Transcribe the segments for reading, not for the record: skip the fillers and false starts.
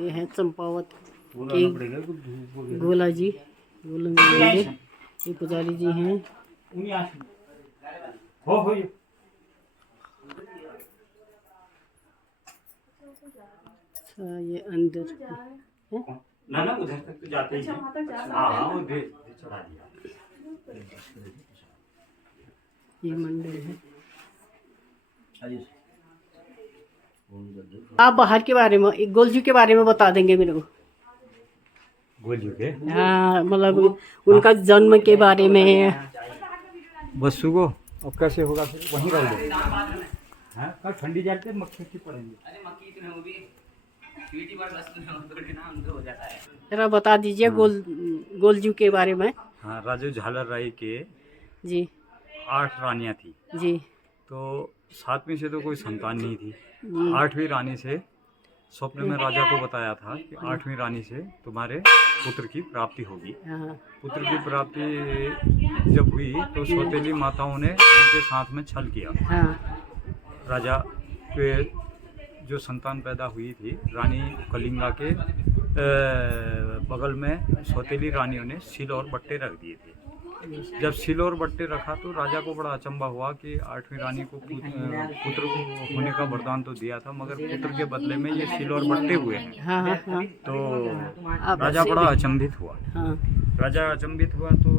ये है चंपावत के गोला जी, गोला मंदिर। ये पुजारी जी हैं। अच्छा ये अंदर है? ना ना उधर तक तो जाते ही हैं। हाँ वो भेज चढ़ा दिया। ये मंदिर है। आप बाहर के बारे में, गोलजू के बारे में बता देंगे मेरे को? गोलजू के? हाँ मतलब उनका जन्म के बारे में। बस को अब कैसे होगा फिर वहीं रह लो। हाँ कल ठंडी जाते मक्खी पड़ेंगे। अरे मक्खी तो वो भी स्वीटी बार बस तो ना हम तो हो जाता है। जरा बता दीजिए गोलजू के बारे में। हाँ राजू झालर राय के जी 8 रानियां थी जी। तो 7वीं से तो कोई संतान नहीं थी। जी 8वीं रानी से स्वप्न में राजा को बताया था कि 8वीं रानी से तुम्हारे पुत्र की प्राप्ति होगी। हाँ पुत्र की प्राप्ति जब हुई तो सौतेली माताओं ने उनके साथ में छल किया। हाँ राजा के जो संतान पैदा हुई थी रानी कलिंगा के बगल में सौतेली रानियों ने सिल और बट्टे रख दिए थे। जब सिल और बट्टे रखा तो राजा को बड़ा अचंभा हुआ कि 8वीं रानी को पुत्र होने का वरदान तो दिया था मगर पुत्र के बदले में ये सिल और बट्टे हुए हैं। हाँ हाँ हाँ। तो राजा बड़ा अचंभित हुआ। हाँ राजा अचंभित हुआ तो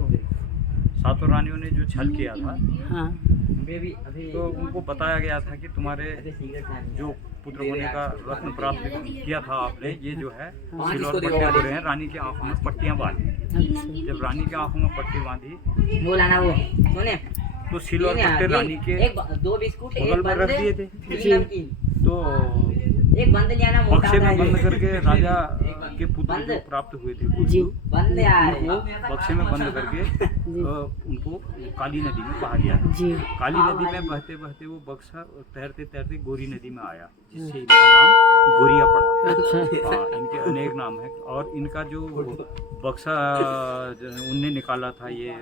7 रानियों ने जो छल किया था हाँ तो उनको बताया गया था कि तुम्हारे जो पुत्र होने का रत्न प्राप्त किया था आपने, ये जो है सिल और पट्टे हो रहे हैं। रानी की आंखों में पट्टियां बांधी। जब रानी की आंखों में पट्टी बांधी तो सिल और पट्टे रानी के बगल में रख दिए थे। तो बक्से में बंद करके राजा के पुत्र जो प्राप्त हुए थे जी उनको बक्से में बंद करके उनको काली नदी में बहा दिया। जी काली नदी में बहते बहते वो बक्सा तैरते तैरते गोरी नदी में आया जिससे इनका नाम गोरिया पड़ा। अच्छा हाँ इनके अनेक नाम है और इनका जो बक्सा उनने निकाला था ये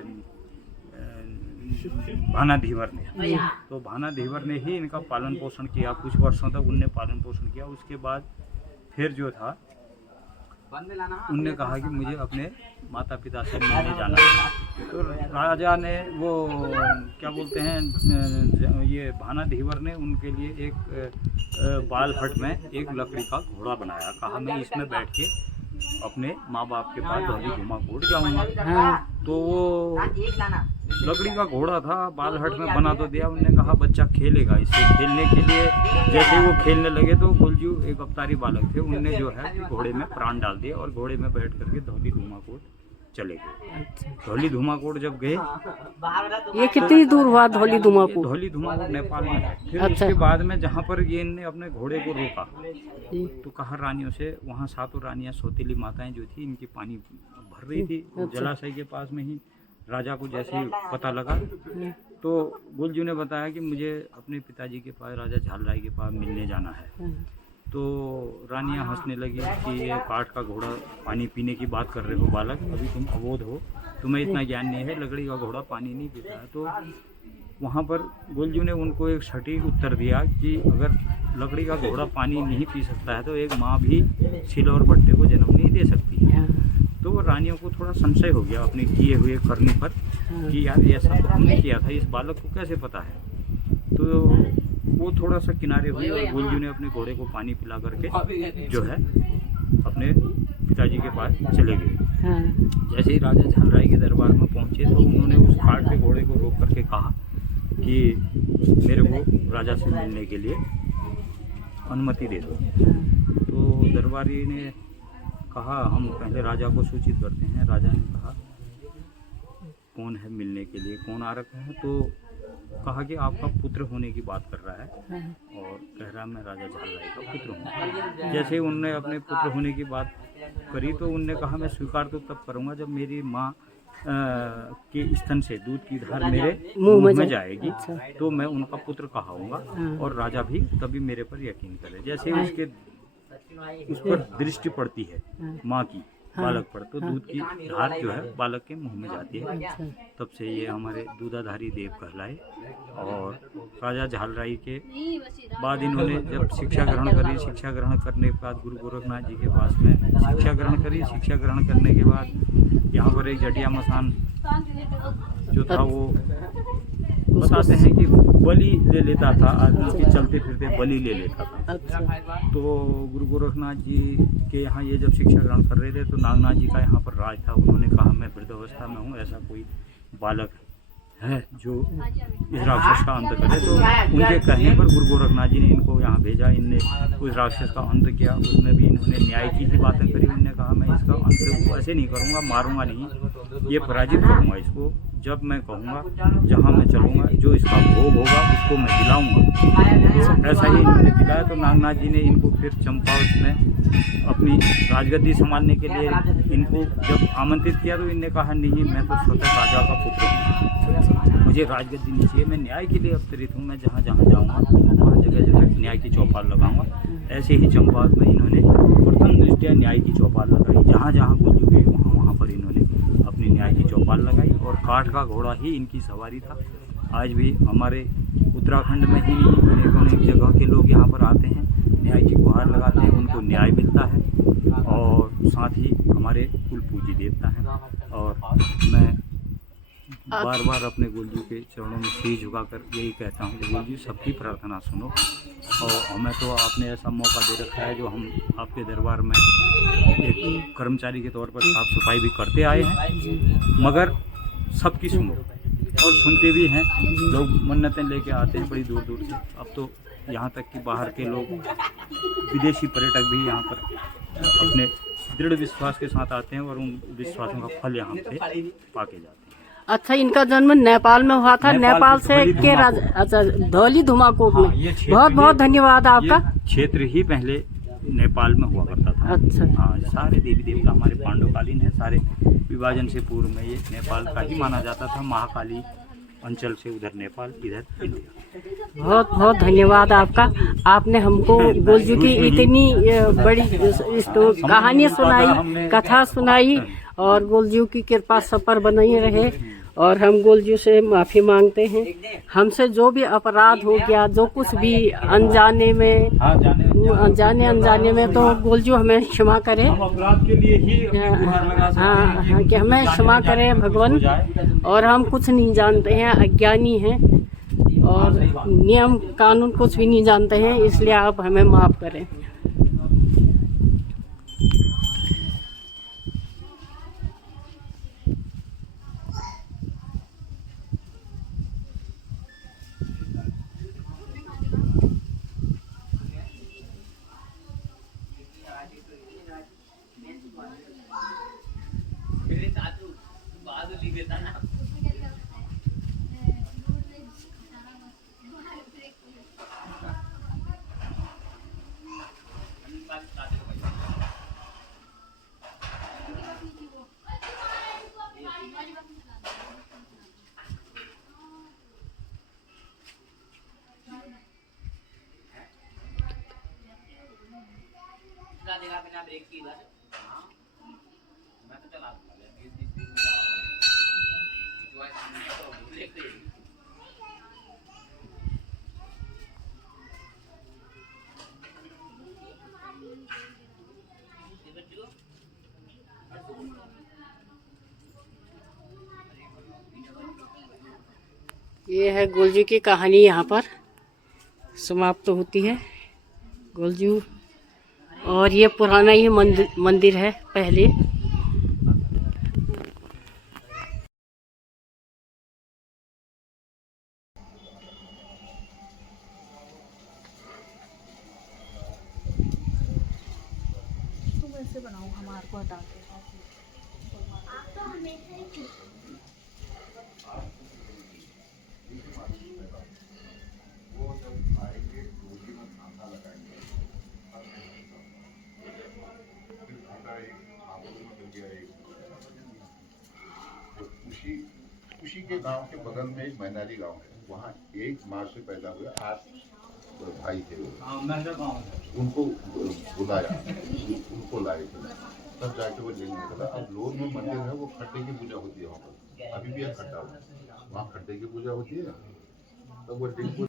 भाना धीवर ने, तो भाना धीवर ने ही इनका पालन पोषण किया। कुछ वर्षों तक उनने पालन पोषण किया। उसके बाद फिर जो था उनने कहा कि मुझे अपने माता पिता से मिलने जाना है। तो राजा ने वो क्या बोलते हैं ये भाना धीवर ने उनके लिए एक बालहट में एक लकड़ी का घोड़ा बनाया। कहा मैं इसमें बैठ के अपने माँ बाप के पास धौली धुमाकोट जाऊँगा। तो वो लकड़ी का घोड़ा था बालहट में बना तो दिया। उन्होंने कहा बच्चा खेलेगा इससे। खेलने के लिए जैसे वो खेलने लगे तो गोलजू एक अवतारी बालक थे, उनने जो है घोड़े में प्राण डाल दिया और घोड़े में बैठ करके धौली धुमाकोट चले गए। धौली धुमाकोट जब गए, ये कितनी दूर हुआ धौली धुमाकोट? धौली धुमाकोट नेपाल में। फिर अच्छा। उसके बाद में जहाँ पर ये इनने अपने घोड़े को रोका तो कहा रानियों से, वहाँ 7 रानियाँ सौतेली माताएं जो थी इनकी पानी भर रही थी जलाशय के पास में ही। राजा को जैसे ही पता लगा तो गोलजू ने बताया कि मुझे अपने पिताजी के पास राजा झालराय के पास मिलने जाना है। तो रानियां हंसने लगी कि ये काठ का घोड़ा पानी पीने की बात कर रहे हो बालक, अभी तुम अबोध हो, तुम्हें इतना ज्ञान नहीं है, लकड़ी का घोड़ा पानी नहीं पीता है। तो वहाँ पर गोलजू ने उनको एक सटीक उत्तर दिया कि अगर लकड़ी का घोड़ा पानी नहीं पी सकता है तो एक माँ भी सिल और बट्टे को जन्म नहीं दे सकती है। तो रानियों को थोड़ा संशय हो गया अपने किए हुए करने पर कि यार ऐसा तो हमने किया था, इस बालक को कैसे पता है। तो वो थोड़ा सा किनारे हुए और गोलजू ने अपने घोड़े को पानी पिला करके जो है अपने पिताजी के पास चले गए। जैसे ही राजा झालराय के दरबार में पहुंचे तो उन्होंने उस काठ के घोड़े को रोक करके कहा कि मेरे को राजा से मिलने के लिए अनुमति दे दो। तो दरबारी ने कहा हम पहले राजा को सूचित करते हैं। राजा ने कहा कौन है मिलने के लिए, कौन आ रखा है। तो कहा कि आपका पुत्र होने की बात कर रहा है और कह रहा मैं राजा झालराय का पुत्र हूँ। जैसे ही उनने अपने पुत्र होने की बात करी तो उनने कहा मैं स्वीकार तो तब करूँगा जब मेरी माँ के स्तन से दूध की धार मेरे मुंह में जाएगी तो मैं उनका पुत्र कहाऊंगा और राजा भी तभी मेरे पर यकीन करे। जैसे उसके उस पर दृष्टि पड़ती है माँ की बालक पर, तो दूध की धार जो है बालक के मुंह में जाती है। अच्छा। तब से ये हमारे दूधाधारी देव कहलाए। और राजा झालराय के बाद इन्होंने जब शिक्षा ग्रहण करी, शिक्षा ग्रहण करने के बाद गुरु गोरखनाथ जी के पास में शिक्षा ग्रहण करी। शिक्षा ग्रहण करने के बाद यहाँ पर एक जटिया मसान जो था वो बताते हैं कि बलि ले लेता था, आदमी के चलते फिरते बलि ले लेता था। अच्छा। तो गुरु गोरखनाथ जी के यहाँ ये जब शिक्षा ग्रहण कर रहे थे तो नागनाथ जी का यहाँ पर राज था। उन्होंने कहा मैं वृद्धावस्था में हूँ, ऐसा कोई बालक है जो इस राक्षस का अंत करे। तो उनके कहने पर गुरु गोरखनाथ जी ने इनको यहाँ भेजा। इनने उस राक्षस का अंत किया। उसमें भी इन्होंने न्याय की ही बातें करी। उन्होंने कहा मैं इसका अंत ऐसे नहीं करूँगा, मारूंगा नहीं, ये पराजित करूँगा इसको। जब मैं कहूँगा, जहाँ मैं चलूँगा, जो इसका भोग होगा उसको मैं दिलाऊँगा। ऐसा ही इन्होंने दिलाया। तो नागनाथ जी ने इनको फिर चंपावत में अपनी राजगद्दी संभालने के लिए इनको जब आमंत्रित किया तो इनने कहा नहीं, मैं तो स्वतः राजा का पुत्र हूँ, मुझे राजगद्दी नहीं चाहिए, मैं न्याय के लिए अवतरित हूँ, मैं जहाँ जहाँ जाऊँगा वहाँ जगह जगह न्याय की चौपाल लगाऊँगा। ऐसे ही चंपावत में इन्होंने प्रथम दृष्टया न्याय की चौपाल लगाई। जहाँ जहाँ गोलजू गए वहाँ वहाँ पर इन्होंने अपनी न्याय की चौपाल लगाई। और काठ का घोड़ा ही इनकी सवारी था। आज भी हमारे उत्तराखंड में ही अनेक अनेक जगह के लोग यहाँ पर आते हैं, न्याय की गुहार लगाते हैं, उनको न्याय मिलता है। और साथ ही हमारे कुल पूजी देवता हैं। और मैं बार बार अपने गोलजू के चरणों में शीश झुकाकर यही कहता हूँ कि गोलजू सबकी प्रार्थना सुनो। और हमें तो आपने ऐसा मौका दे रखा है जो हम आपके दरबार में एक कर्मचारी के तौर पर साफ सफाई भी करते आए हैं, मगर सबकी सुनो और सुनते भी हैं। लोग मन्नतें लेके आते हैं बड़ी दूर दूर से। अब तो यहाँ तक कि बाहर के लोग, विदेशी पर्यटक भी यहाँ पर अपने दृढ़ विश्वास के साथ आते हैं और उन विश्वासों का फल यहाँ से पाके जाते हैं। अच्छा, इनका जन्म नेपाल में हुआ था। नेपाल से के अच्छा, धौली धुमाकोट में। बहुत बहुत धन्यवाद आपका। क्षेत्र ही पहले नेपाल में हुआ करता था। अच्छा। हाँ, सारे देवी देवता हमारे पांडवकालीन है। सारे विभाजन से पूर्व में ये नेपाल का ही माना जाता था। महाकाली अंचल से उधर नेपाल, इधर इंडिया। बहुत बहुत धन्यवाद आपका। आपने हमको गोलजू की इतनी बड़ी कहानी सुनाई, कथा सुनाई, और गोलजू की कृपा सब पर बनी रहे। और हम गोलजू से माफ़ी मांगते हैं। हमसे जो भी अपराध हो गया, जो कुछ भी अनजाने में, अनजाने में, तो गोलजू हमें क्षमा करें। अपराध के लिए ही हाँ, कि हमें क्षमा करें भगवान। और हम कुछ नहीं जानते हैं, अज्ञानी हैं और नियम कानून कुछ भी नहीं जानते हैं, इसलिए आप हमें माफ़ करें। देगा बिना ब्रेक की बस। मैं तो चला दूंगा। ये है गोलजू की कहानी, यहाँ पर समाप्त होती है। गोलजू, और ये पुराना ही मंदिर है पहले। तुम ऐसे बनाओ, हमारे को हटा के। उसी के गांव के बगल में एक मैनाली गांव है, वहाँ 1 मार्च से पैदा हुए 8 भाई थे। उनको बुलाया, उनको लाए थे। तब जाके वो लिंग निकला। अब लोग में मंदिर है वो खड्डे की पूजा होती है वहाँ पर, अभी भी एक खड्डा है वहाँ, खड्डे की पूजा होती है। तब वो लिंग को